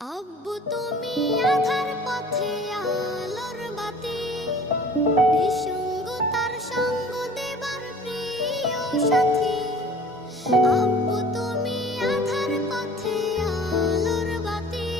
আব্বু তুমি আধার পথে আলোর বাতি, নিঃসঙ্গ তার সঙ্গ দেবার প্রিয় সাথী। আব্বু তুমি আধার পথে আলোর বাতি,